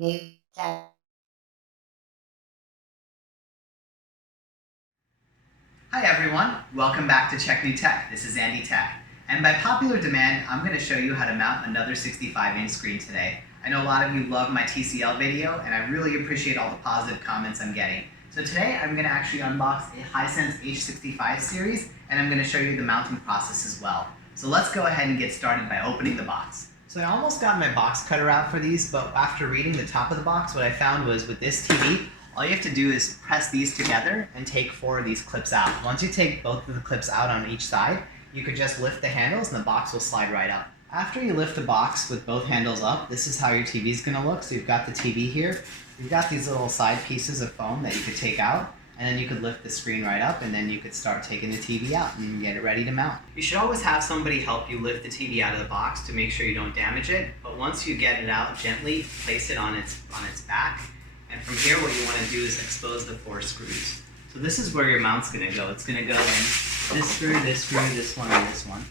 Hi everyone, welcome back to Check New Tech. This is Andy Tech. And by popular demand, I'm going to show you how to mount another 65-inch screen today. I know a lot of you love my TCL video, and I really appreciate all the positive comments I'm getting. So today I'm going to actually unbox a Hisense H65 series, and I'm going to show you the mounting process as well. So let's go ahead and get started by opening the box. So I almost got my box cutter out for these, but after reading the top of the box, what I found was with this TV, all you have to do is press these together and take 4 of these clips out. Once you take both of the clips out on each side, you could just lift the handles and the box will slide right up. After you lift the box with both handles up, this is how your TV is going to look. So you've got the TV here, you've got these little side pieces of foam that you could take out, and then you could lift the screen right up, and then you could start taking the TV out and get it ready to mount. You should always have somebody help you lift the TV out of the box to make sure you don't damage it, but once you get it out, gently place it on its back. And from here, what you want to do is expose the 4 screws. So this is where your mount's going to go. It's going to go in this screw, this one, and this one.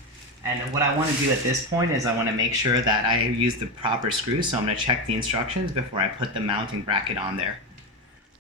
And what I want to do at this point is I want to make sure that I use the proper screws. So I'm going to check the instructions before I put the mounting bracket on there.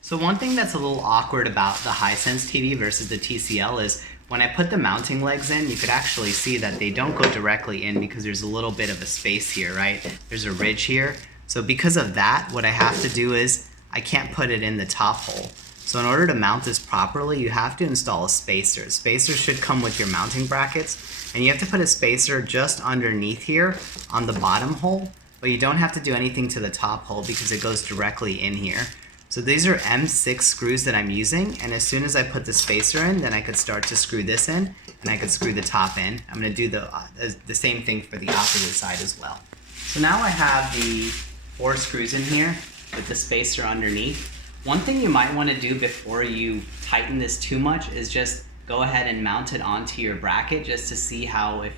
So one thing that's a little awkward about the Hisense TV versus the TCL is when I put the mounting legs in, you could actually see that they don't go directly in because there's a little bit of a space here, right? There's a ridge here. So because of that, what I have to do is I can't put it in the top hole. So in order to mount this properly, you have to install a spacer. A spacer should come with your mounting brackets, and you have to put a spacer just underneath here on the bottom hole, but you don't have to do anything to the top hole because it goes directly in here. So these are M6 screws that I'm using, and as soon as I put the spacer in, then I could start to screw this in, and I could screw the top in. I'm going to do the same thing for the opposite side as well. So now I have the 4 screws in here with the spacer underneath. One thing you might want to do before you tighten this too much is just go ahead and mount it onto your bracket just to see how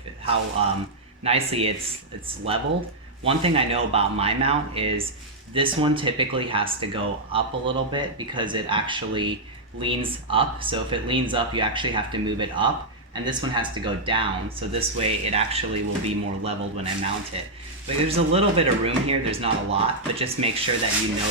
nicely it's leveled. One thing I know about my mount is this one typically has to go up a little bit because it actually leans up. So if it leans up, you actually have to move it up, and this one has to go down. So this way it actually will be more leveled when I mount it. But there's a little bit of room here, there's not a lot, but just make sure that you know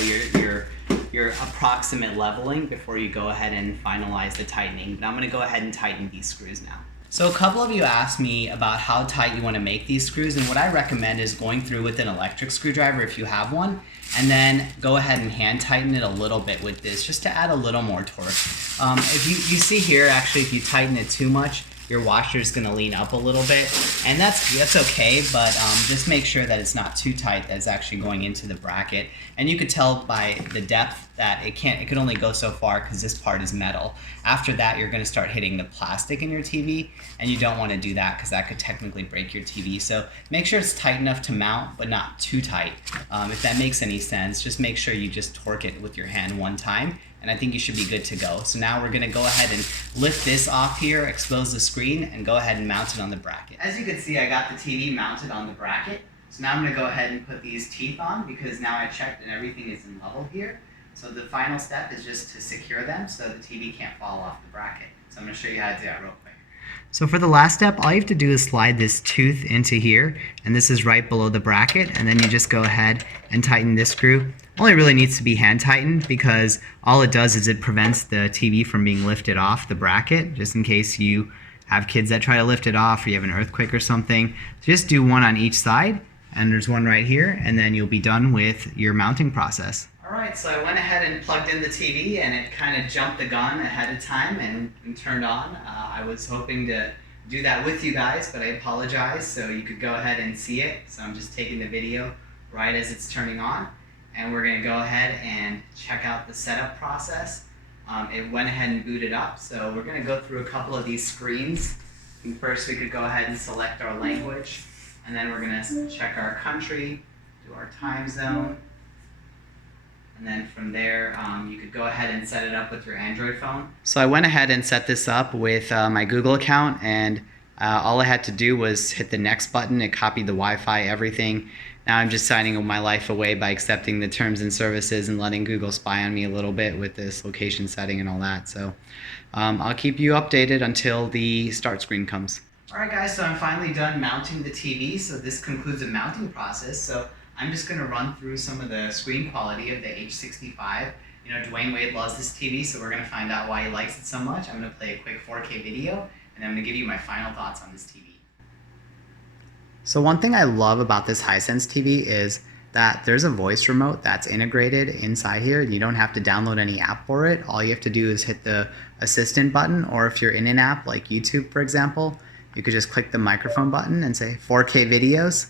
your approximate leveling before you go ahead and finalize the tightening. But I'm going to go ahead and tighten these screws now. So a couple of you asked me about how tight you want to make these screws, and what I recommend is going through with an electric screwdriver if you have one, and then go ahead and hand tighten it a little bit with this just to add a little more torque. If you see here, actually, if you tighten it too much, your washer is going to lean up a little bit, and that's okay, but just make sure that it's not too tight that it's actually going into the bracket. And you could tell by the depth that it can only go so far because this part is metal. After that, you're going to start hitting the plastic in your TV, and you don't want to do that because that could technically break your TV. So make sure it's tight enough to mount, but not too tight. If that makes any sense, just make sure you just torque it with your hand one time, and I think you should be good to go. So now we're going to go ahead and lift this off here, expose the screen, and go ahead and mount it on the bracket. As you can see, I got the TV mounted on the bracket. So now I'm going to go ahead and put these teeth on because now I checked and everything is in level here. So the final step is just to secure them so the TV can't fall off the bracket. So I'm going to show you how to do that real quick. So for the last step, all you have to do is slide this tooth into here, and this is right below the bracket, and then you just go ahead and tighten this screw. Only really needs to be hand tightened because all it does is it prevents the TV from being lifted off the bracket, just in case you have kids that try to lift it off or you have an earthquake or something. So just do one on each side, and there's one right here, and then you'll be done with your mounting process. Alright, so I went ahead and plugged in the TV, and it kind of jumped the gun ahead of time and turned on. I was hoping to do that with you guys, but I apologize, so you could go ahead and see it. So I'm just taking the video right as it's turning on, and we're going to go ahead and check out the setup process. It went ahead and booted up, so we're going to go through a couple of these screens. And first we could go ahead and select our language, and then we're going to check our country, do our time zone. And then from there, you could go ahead and set it up with your Android phone. So I went ahead and set this up with my Google account, and all I had to do was hit the next button. It copied the Wi-Fi, everything. Now I'm just signing my life away by accepting the terms and services and letting Google spy on me a little bit with this location setting and all that. So I'll keep you updated until the start screen comes. Alright guys, so I'm finally done mounting the TV. So this concludes the mounting process. So I'm just gonna run through some of the screen quality of the H65. You know, Dwayne Wade loves this TV, so we're gonna find out why he likes it so much. I'm gonna play a quick 4K video, and then I'm gonna give you my final thoughts on this TV. So one thing I love about this Hisense TV is that there's a voice remote that's integrated inside here. You don't have to download any app for it. All you have to do is hit the assistant button, or if you're in an app like YouTube, for example, you could just click the microphone button and say 4K videos.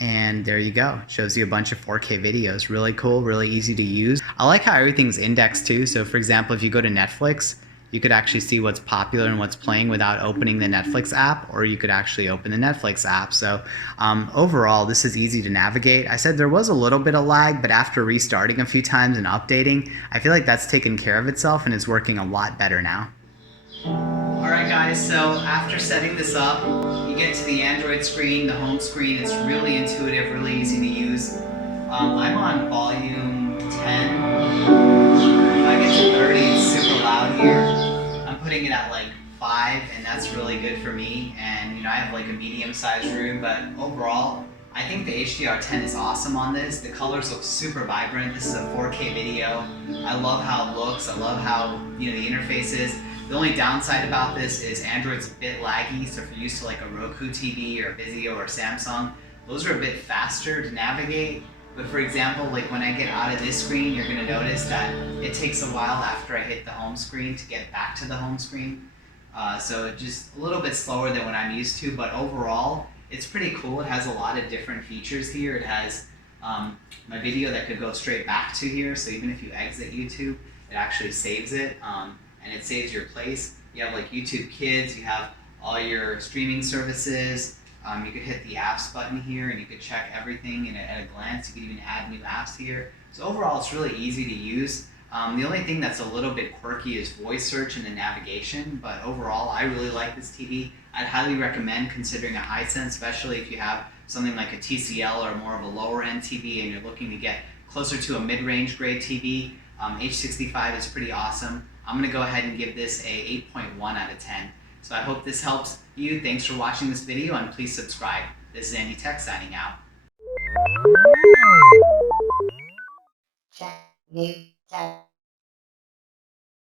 And there you go. It shows you a bunch of 4K videos. Really cool, really easy to use. I like how everything's indexed too. So for example, if you go to Netflix, you could actually see what's popular and what's playing without opening the Netflix app, or you could actually open the Netflix app. So overall, this is easy to navigate. I said there was a little bit of lag, but after restarting a few times and updating, I feel like that's taken care of itself and is working a lot better now. Alright guys, so after setting this up, you get to the Android screen, the home screen. It's really intuitive, really easy to use. I'm on volume 10. If I get to 30, it's super loud here. I'm putting it at like 5, and that's really good for me. And you know, I have like a medium-sized room, but overall, I think the HDR10 is awesome on this. The colors look super vibrant. This is a 4K video. I love how it looks. I love how, you know, the interface is. The only downside about this is Android's a bit laggy, so if you're used to like a Roku TV or Vizio or Samsung, those are a bit faster to navigate. But for example, like when I get out of this screen, you're gonna notice that it takes a while after I hit the home screen to get back to the home screen. So just a little bit slower than what I'm used to, but overall, it's pretty cool. It has a lot of different features here. It has my video that could go straight back to here, so even if you exit YouTube, it actually saves it. And it saves your place. You have like YouTube Kids, you have all your streaming services. You could hit the apps button here and you could check everything at a glance. You could even add new apps here. So overall, it's really easy to use. The only thing that's a little bit quirky is voice search and the navigation, but overall, I really like this TV. I'd highly recommend considering a Hisense, especially if you have something like a TCL or more of a lower end TV and you're looking to get closer to a mid-range grade TV. H65 is pretty awesome. I'm gonna go ahead and give this a 8.1 out of 10. So I hope this helps you. Thanks for watching this video, and please subscribe. This is Andy Tech signing out. Check new tech.